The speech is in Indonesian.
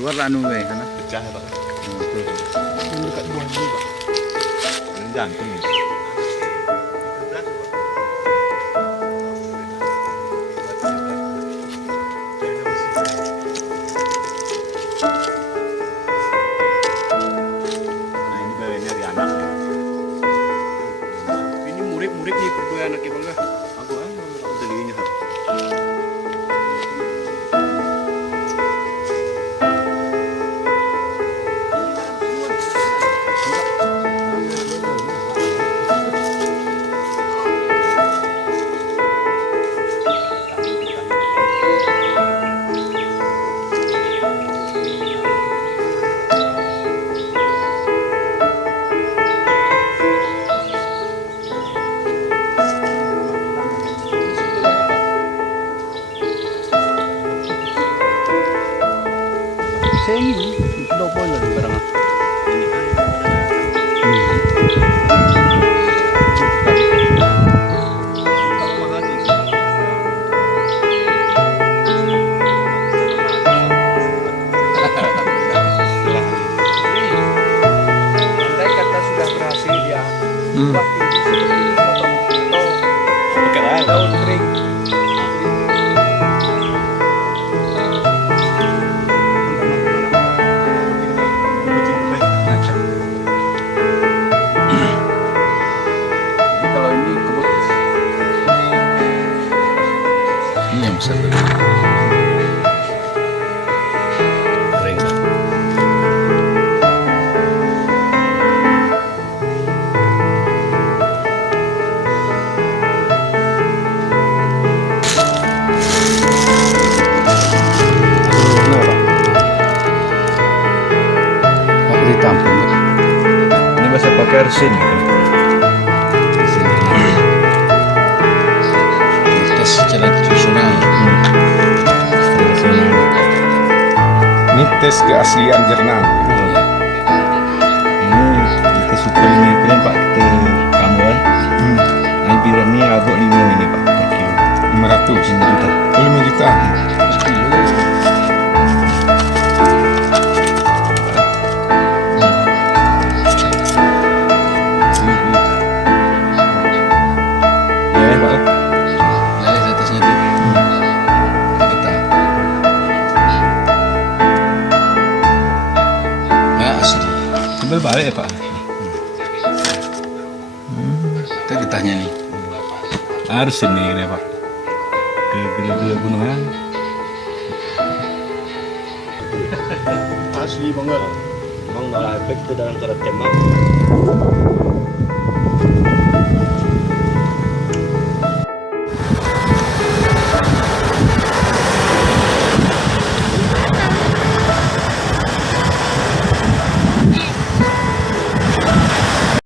keluar lah anu karena pecah ya Pak. Yang dekat buah ini Pak. Ini jantung ini. Nah ini bawaannya dari anaknya. Ini murid-murid nih berdua anak Bang Gah. Aku belinya. Saya ini udah boleh barang. Andai kata sudah berhasil ya, buat ini seperti ini atau daun kering. kalau ini kebut ini yang besar dulu kering Pak. Aku ditampung ini bisa pakai resin tes secara tradisional Ini tes keaslian jernang. ini kita suka ini keren Pak kita kambuan ini bilang ini agak 5 ini Pak per kilo 500. 5 juta 5 juta. ya Pak dari atasnya itu kita nggak asli coba balik ya Pak kita ditanya nih harus ini ya Pak ke gila-gila gunungan Asli Bang Gah. Emang nggak efek itu dalam cara tembak.